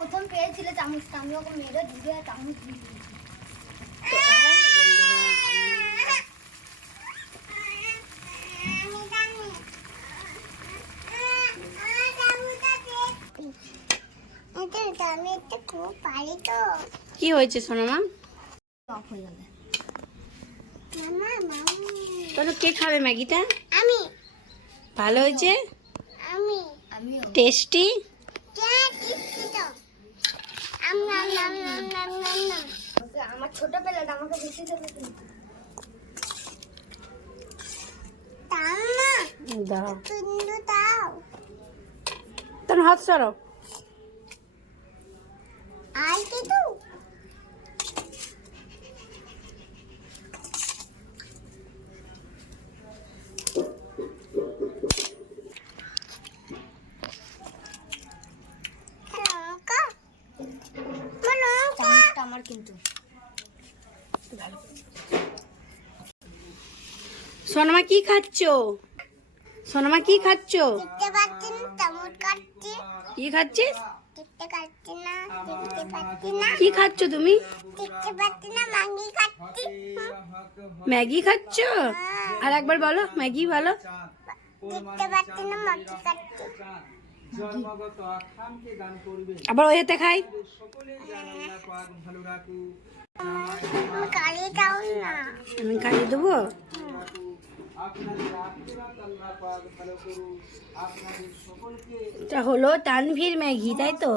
প্রথম পেয়েছিলে চামচটা আমি ওকে মেরে ধুয়ে চামচ দিয়ে দিয়েছি। আমি একটু খুব পারি তো কি হয়েছে সোনামা হয়ে তাহলে কে খাবে ম্যাগিটা? আমি। ভালো হয়েছে? আমি। আমি টেস্টি? আমাকে বেশি দাও। তোর হাত সরো আর কিছু আমার কিন্তু। সোনামা কি খাচ্ছ? সোনামা কি খাচ্ছ? দেখতে পাচ্ছি না চামচ কাটছি কি খাচ্ছিস? দেখতে পাচ্ছি না দেখতে পাচ্ছি না। কি খাচ্ছ তুমি? দেখতে পাচ্ছি না মাঙ্গি কাটছি ম্যাগি খাচ্ছ? আর একবার বলো ম্যাগি দেখতে পাচ্ছি না করবে আবার খাই। পাক ভালো রাখুক আমি কালি দেবো আপনাদের আখেরাত আল্লাহ পাক ভালো করুক আপনাদের সকলকে এটা হলো তানভীর ম্যাগি তাই তো?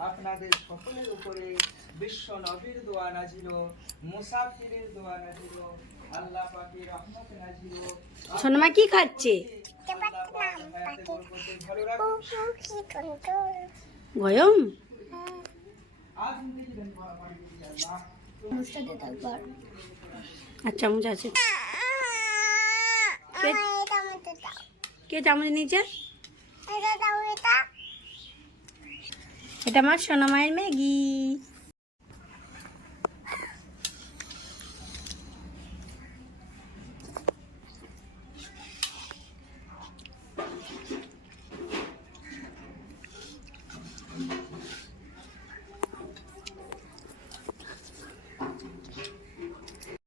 আপনাদের সকলের উপরে বিশ্ব নবীর দোয়া নাজিল মুসাফিরের দোয়া নাজিল আল্লাহ পাকের রহমত নাজিল। সোনামা কি খাচ্ছে? গয়ম আজ আর চামচ আছে। কে? চামচ নিচে এটা আমার সোনামায়ের ম্যাগি।